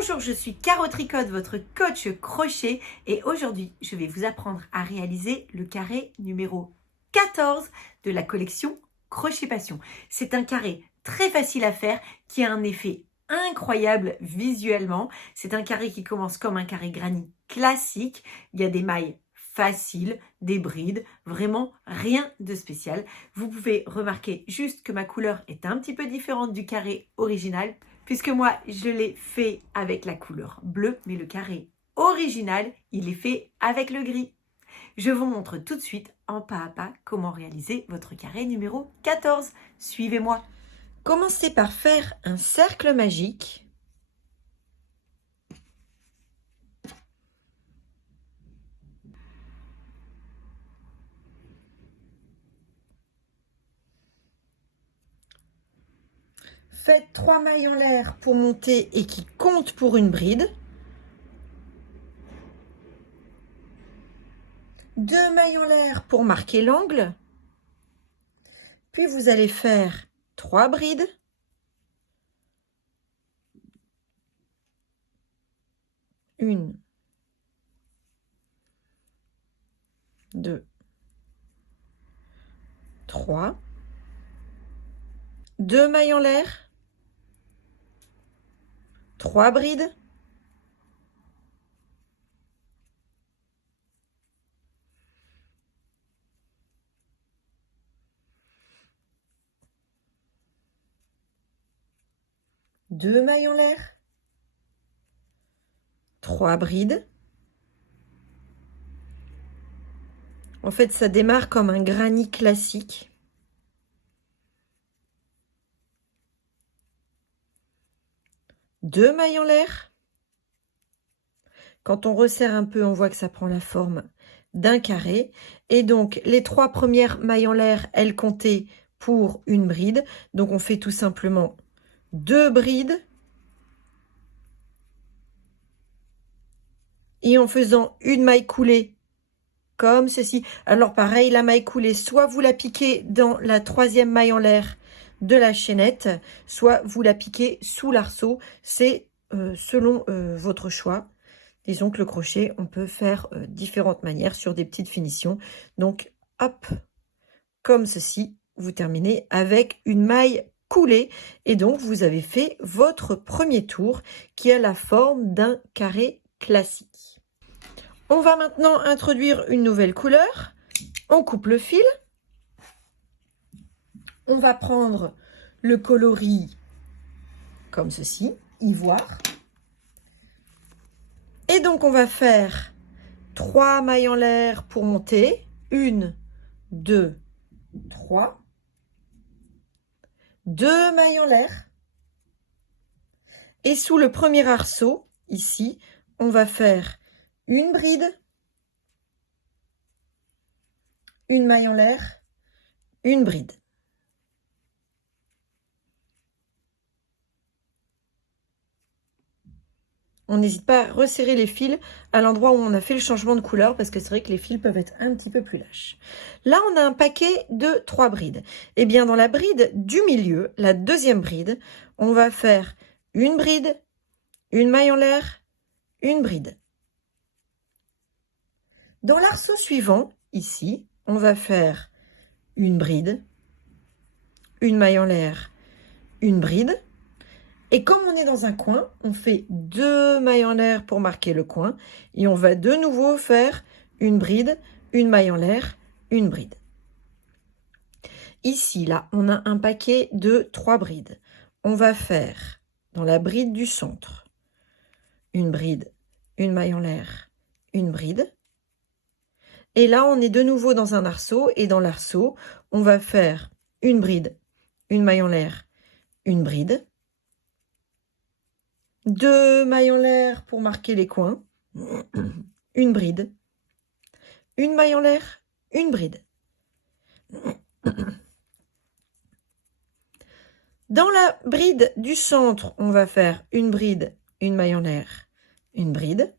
Bonjour, je suis Caro Tricotte, votre coach crochet et aujourd'hui, je vais vous apprendre à réaliser le carré numéro 14 de la collection Crochet Passion. C'est un carré très facile à faire qui a un effet incroyable visuellement. C'est un carré qui commence comme un carré granny classique. Il y a des mailles faciles, des brides, vraiment rien de spécial. Vous pouvez remarquer juste que ma couleur est un petit peu différente du carré original, puisque moi, je l'ai fait avec la couleur bleue, mais le carré original, il est fait avec le gris. Je vous montre tout de suite, en pas à pas, comment réaliser votre carré numéro 14. Suivez-moi. Commencez par faire un cercle magique. Faites 3 mailles en l'air pour monter et qui comptent pour une bride. 2 mailles en l'air pour marquer l'angle. Puis vous allez faire 3 brides. 1, 2, 3. 2 mailles en l'air. 3 brides. 2 mailles en l'air. 3 brides. En fait, ça démarre comme un granny classique. Deux mailles en l'air. Quand on resserre un peu, on voit que ça prend la forme d'un carré. Et donc, les 3 premières mailles en l'air, elles comptaient pour une bride. Donc, on fait tout simplement 2 brides. Et en faisant une maille coulée, comme ceci. Alors, pareil, la maille coulée, soit vous la piquez dans la 3e maille en l'air de la chaînette, soit vous la piquez sous l'arceau. C'est selon votre choix. Disons que le crochet, on peut faire différentes manières sur des petites finitions. Donc, hop, comme ceci, vous terminez avec une maille coulée. Et donc, vous avez fait votre premier tour qui a la forme d'un carré classique. On va maintenant introduire une nouvelle couleur. On coupe le fil. On va prendre le coloris comme ceci, ivoire. Et donc, on va faire 3 mailles en l'air pour monter. 1, 2, 3. 2 mailles en l'air. Et sous le premier arceau, ici, on va faire une bride, une maille en l'air, une bride. On n'hésite pas à resserrer les fils à l'endroit où on a fait le changement de couleur parce que c'est vrai que les fils peuvent être un petit peu plus lâches. Là, on a un paquet de 3 brides. Et bien, dans la bride du milieu, la 2e bride, on va faire une bride, une maille en l'air, une bride. Dans l'arceau suivant, ici, on va faire une bride, une maille en l'air, une bride. Et comme on est dans un coin, on fait 2 mailles en l'air pour marquer le coin. Et on va de nouveau faire une bride, une maille en l'air, une bride. Ici, là, on a un paquet de 3 brides. On va faire dans la bride du centre, une bride, une maille en l'air, une bride. Et là, on est de nouveau dans un arceau. Et dans l'arceau, on va faire une bride, une maille en l'air, une bride. 2 mailles en l'air pour marquer les coins. Une bride. Une maille en l'air, une bride. Dans la bride du centre, on va faire une bride, une maille en l'air, une bride.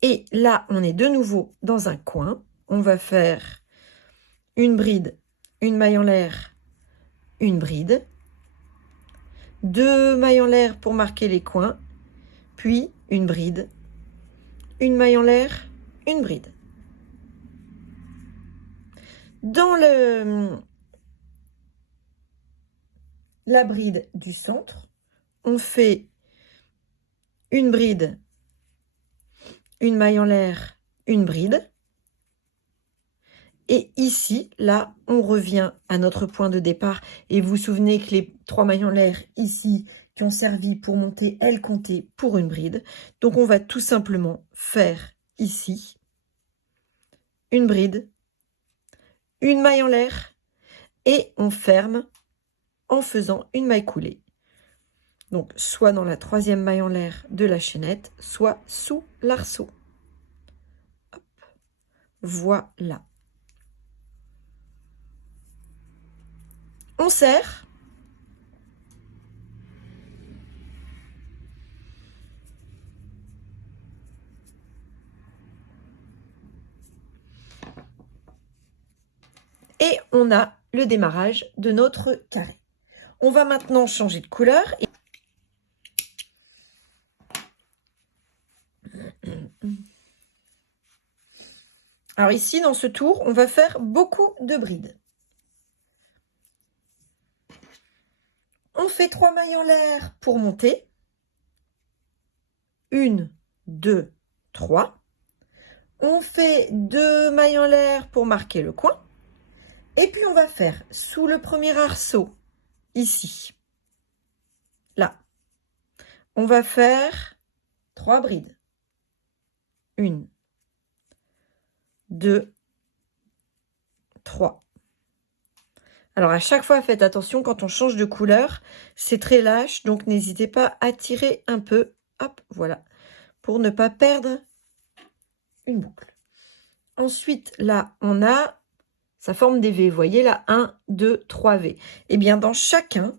Et là, on est de nouveau dans un coin. On va faire une bride, une maille en l'air, une bride. 2 mailles en l'air pour marquer les coins, puis une bride, une maille en l'air, une bride. Dans la bride du centre, on fait une bride, une maille en l'air, une bride. Et ici, là, on revient à notre point de départ. Et vous vous souvenez que les 3 mailles en l'air ici, qui ont servi pour monter, elles comptaient pour une bride. Donc, on va tout simplement faire ici une bride, une maille en l'air, et on ferme en faisant une maille coulée. Donc, soit dans la 3e maille en l'air de la chaînette, soit sous l'arceau. Hop. Voilà. On serre. Et on a le démarrage de notre carré. On va maintenant changer de couleur. Alors ici, dans ce tour, on va faire beaucoup de brides. On fait 3 mailles en l'air pour monter. 1, 2, 3. On fait 2 mailles en l'air pour marquer le coin. Et puis on va faire sous le premier arceau, ici, là, on va faire 3 brides. 1, 2, 3. Alors à chaque fois, faites attention quand on change de couleur, c'est très lâche, donc n'hésitez pas à tirer un peu, hop, voilà, pour ne pas perdre une boucle. Ensuite, là, on a, ça forme des V, vous voyez là, 1, 2, 3 V. Et bien dans chacun,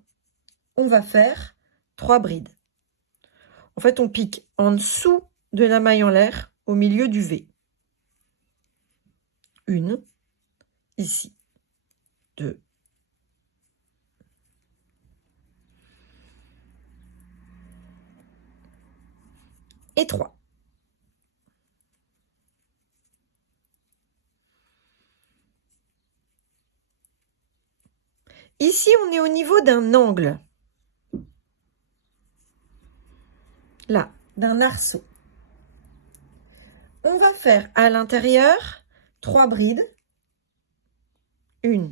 on va faire 3 brides. En fait, on pique en dessous de la maille en l'air, au milieu du V. 1, ici, 2, et 3. Ici, on est au niveau d'un angle. Là, d'un arceau. On va faire à l'intérieur 3 brides. 1,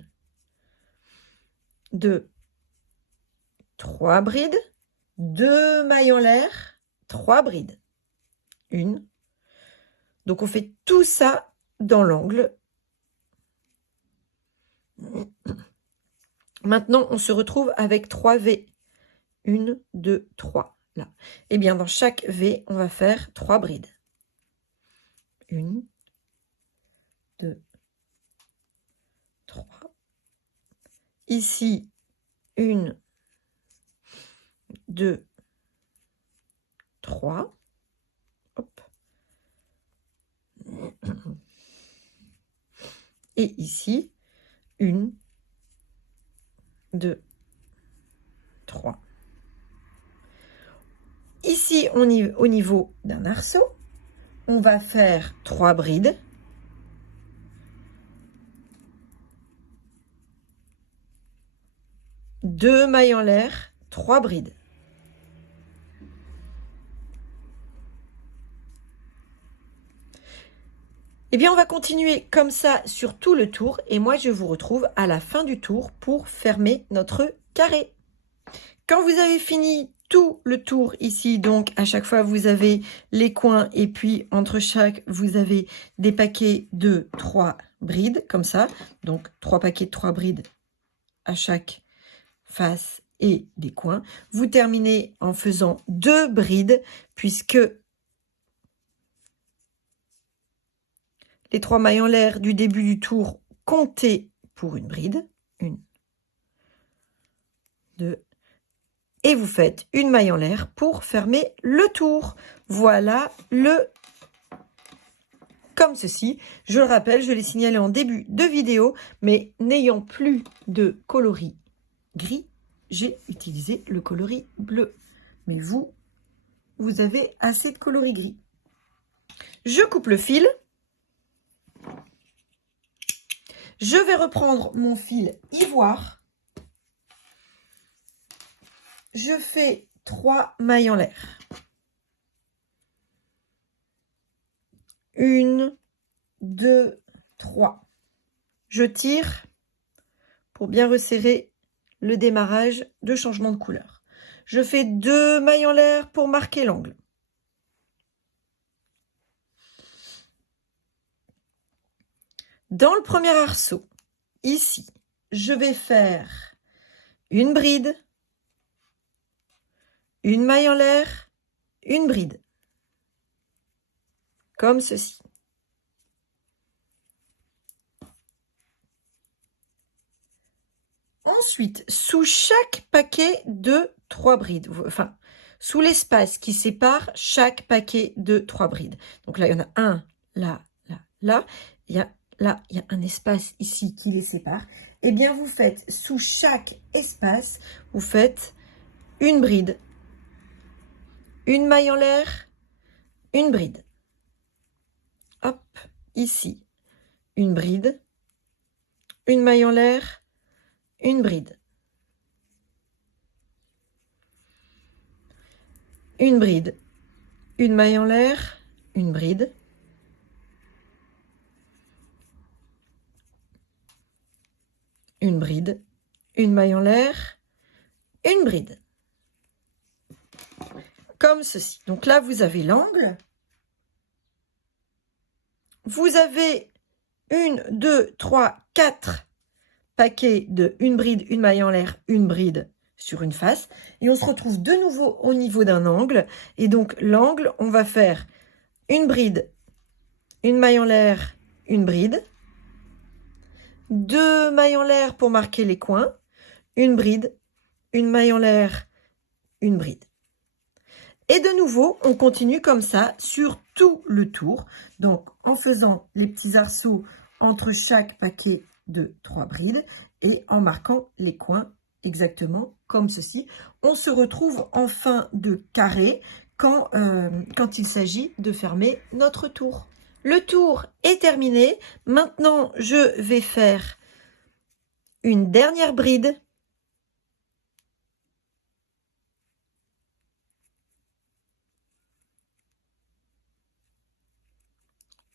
2, 3 brides. 2 mailles en l'air, 3 brides. 1. Donc, on fait tout ça dans l'angle. Maintenant, on se retrouve avec 3 V. 1, 2, 3. Là. Et bien, dans chaque V, on va faire 3 brides. 1, 2, 3. Ici, 1, 2, 3. Hop. Et ici, 1, 2, 3. Ici, on est au niveau d'un arceau. On va faire 3 brides. Deux mailles en l'air, 3 brides. Eh bien, on va continuer comme ça sur tout le tour. Et moi, je vous retrouve à la fin du tour pour fermer notre carré. Quand vous avez fini tout le tour ici, donc à chaque fois, vous avez les coins. Et puis, entre chaque, vous avez des paquets de 3 brides, comme ça. Donc, 3 paquets de 3 brides à chaque face et des coins. Vous terminez en faisant 2 brides, puisque les 3 mailles en l'air du début du tour comptaient pour une bride. 1, 2, et vous faites une maille en l'air pour fermer le tour. Voilà le comme ceci. Je le rappelle, je l'ai signalé en début de vidéo, mais n'ayant plus de coloris gris, j'ai utilisé le coloris bleu. Mais vous avez assez de coloris gris. Je coupe le fil. Je vais reprendre mon fil ivoire. Je fais 3 mailles en l'air. 1, 2, 3. Je tire pour bien resserrer le démarrage de changement de couleur. Je fais 2 mailles en l'air pour marquer l'angle. Dans le premier arceau, ici, je vais faire une bride, une maille en l'air, une bride, comme ceci. Ensuite, sous chaque paquet de 3 brides, enfin, sous l'espace qui sépare chaque paquet de 3 brides. Donc là, il y en a un, là, là, là. Là, il y a un espace ici qui les sépare. Eh bien, vous faites, sous chaque espace, vous faites une bride, une maille en l'air, une bride. Hop, ici, une bride, une maille en l'air, une bride. Une bride, une maille en l'air, une bride. Une bride, une maille en l'air, une bride. Comme ceci. Donc là, vous avez l'angle. Vous avez 1, 2, 3, 4 paquets de une bride, une maille en l'air, une bride sur une face. Et on se retrouve de nouveau au niveau d'un angle. Et donc l'angle, on va faire une bride, une maille en l'air, une bride. 2 mailles en l'air pour marquer les coins. Une bride, une maille en l'air, une bride. Et de nouveau, on continue comme ça sur tout le tour. Donc, en faisant les petits arceaux entre chaque paquet de 3 brides et en marquant les coins exactement comme ceci. On se retrouve en fin de carré quand il s'agit de fermer notre tour. Le tour est terminé. Maintenant, je vais faire une dernière bride.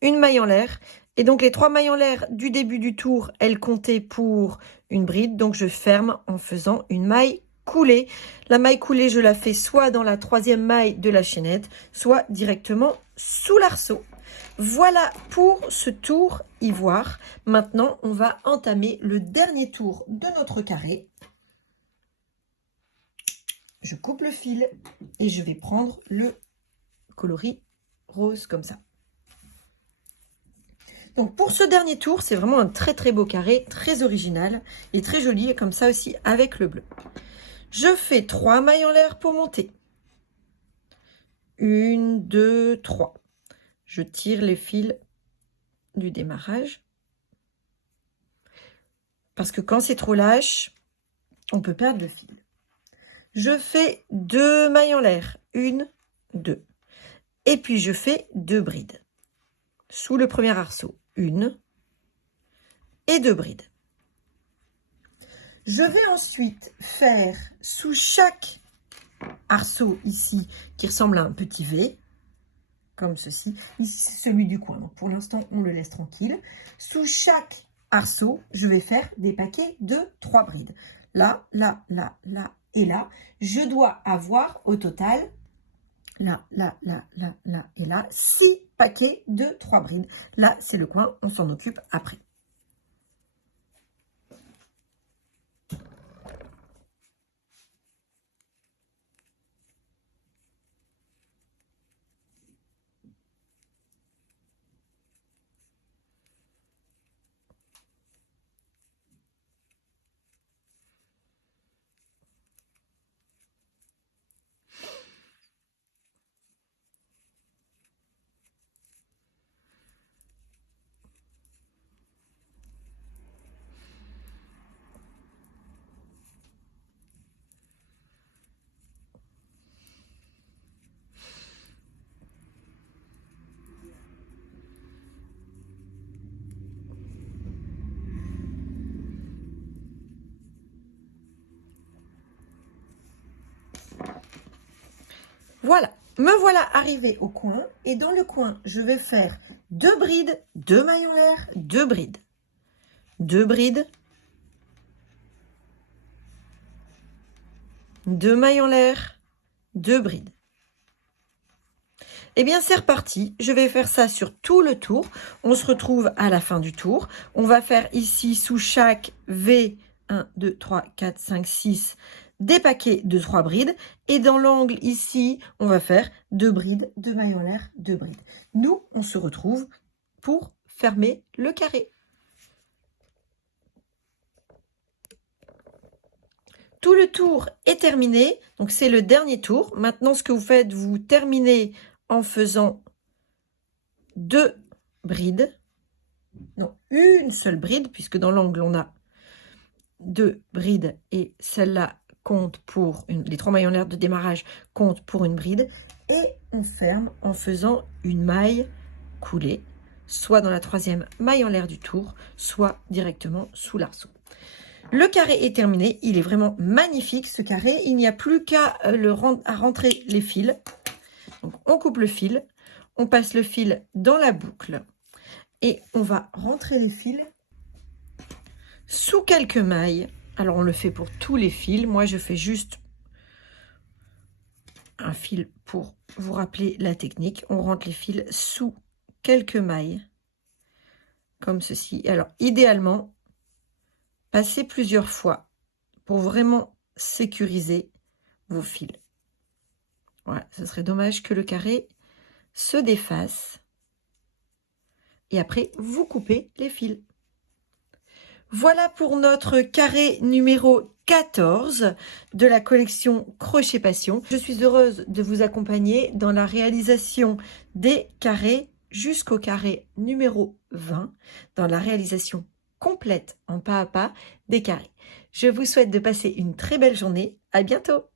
Une maille en l'air. Et donc, les 3 mailles en l'air du début du tour, elles comptaient pour une bride. Donc, je ferme en faisant une maille coulée. La maille coulée, je la fais soit dans la 3e maille de la chaînette, soit directement sous l'arceau. Voilà pour ce tour ivoire. Maintenant, on va entamer le dernier tour de notre carré. Je coupe le fil et je vais prendre le coloris rose comme ça. Donc pour ce dernier tour, c'est vraiment un très très beau carré, très original et très joli, comme ça aussi avec le bleu. Je fais 3 mailles en l'air pour monter. 1, 2, 3. Je tire les fils du démarrage. Parce que quand c'est trop lâche, on peut perdre le fil. Je fais 2 mailles en l'air. 1, 2. Et puis je fais 2 brides. Sous le premier arceau, 1 et 2 brides. Je vais ensuite faire sous chaque arceau ici qui ressemble à un petit V, comme ceci. Ici, c'est celui du coin. Donc pour l'instant, on le laisse tranquille. Sous chaque arceau, je vais faire des paquets de 3 brides. Là, là, là, là et là. Je dois avoir au total, là, là, là, là, là et là, 6 paquets de 3 brides. Là, c'est le coin, on s'en occupe après. Voilà, me voilà arrivée au coin et dans le coin, je vais faire 2 brides, 2 mailles en l'air, 2 brides, 2 brides, 2 mailles en l'air, 2 brides. Eh bien, c'est reparti. Je vais faire ça sur tout le tour. On se retrouve à la fin du tour. On va faire ici, sous chaque V, 1, 2, 3, 4, 5, 6, des paquets de 3 brides. Et dans l'angle ici, on va faire 2 brides, 2 mailles en l'air, 2 brides. Nous, on se retrouve pour fermer le carré. Tout le tour est terminé. Donc, c'est le dernier tour. Maintenant, ce que vous faites, vous terminez en faisant 2 brides, non, une seule bride, puisque dans l'angle, on a 2 brides et celle-là compte pour les 3 mailles en l'air de démarrage comptent pour une bride. Et on ferme en faisant une maille coulée, soit dans la 3e maille en l'air du tour, soit directement sous l'arceau. Le carré est terminé, il est vraiment magnifique ce carré. Il n'y a plus qu'à rentrer les fils. Donc on coupe le fil, on passe le fil dans la boucle et on va rentrer les fils sous quelques mailles. Alors on le fait pour tous les fils, moi je fais juste un fil pour vous rappeler la technique. On rentre les fils sous quelques mailles comme ceci. Alors idéalement, passez plusieurs fois pour vraiment sécuriser vos fils. Voilà, ce serait dommage que le carré se défasse. Et après, vous coupez les fils. Voilà pour notre carré numéro 14 de la collection Crochet Passion. Je suis heureuse de vous accompagner dans la réalisation des carrés jusqu'au carré numéro 20, dans la réalisation complète en pas à pas des carrés. Je vous souhaite de passer une très belle journée. À bientôt!